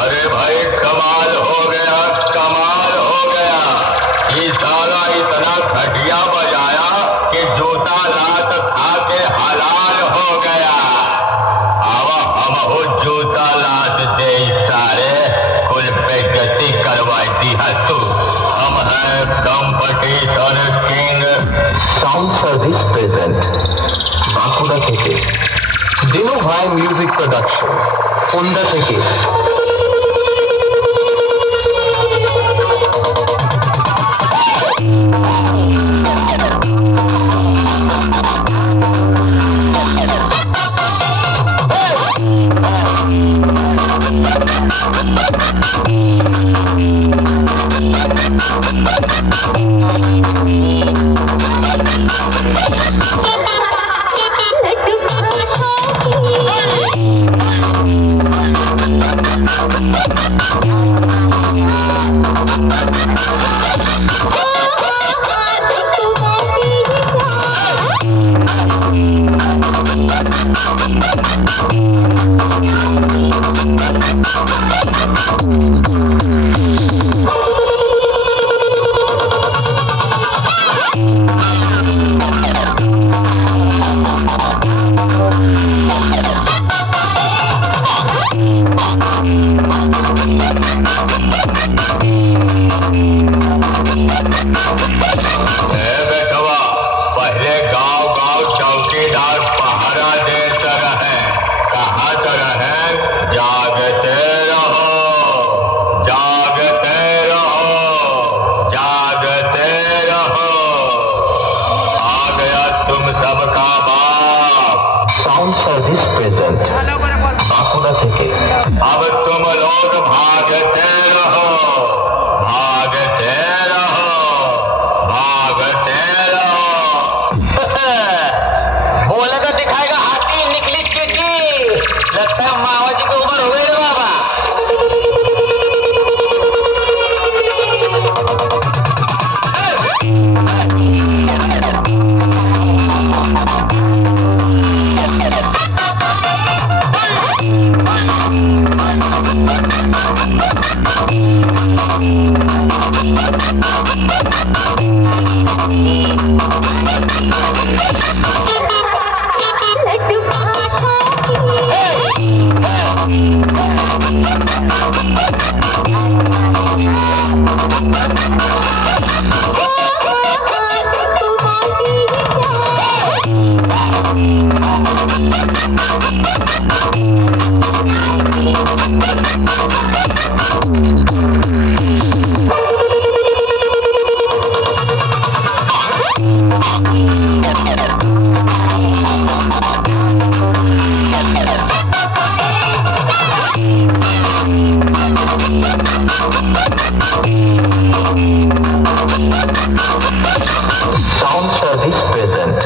अरे भाई कमाल हो गया, कमाल हो गया। ये साला इतना घटिया बजाया कि जूता लात खा के हलाल हो गया। आवा हम हो जूता लात दे सारे कुल बेइज्जती करवाई दी है तू। हम हैं competition king. Sound service present Bankura থেকে দিনু ভাই মিউজিক প্রোডাকশন কোন্ডা থেকে पहले गांव गांव चौकीदार पहरा देते रहे, कहत रहे जागते रहो, जागते रहो, जागते रहो। आ गया तुम सबका बाप। साउंड सर्विस प्रेजेंट बांकुड़ा থেকে अब तुम लोग भागते रहो, भागते रहो, भागते बोलेगा दिखाएगा हाथी निकली चीटी। लगता है मावा जी की उम्र हो गई रे बाबा। Sound service present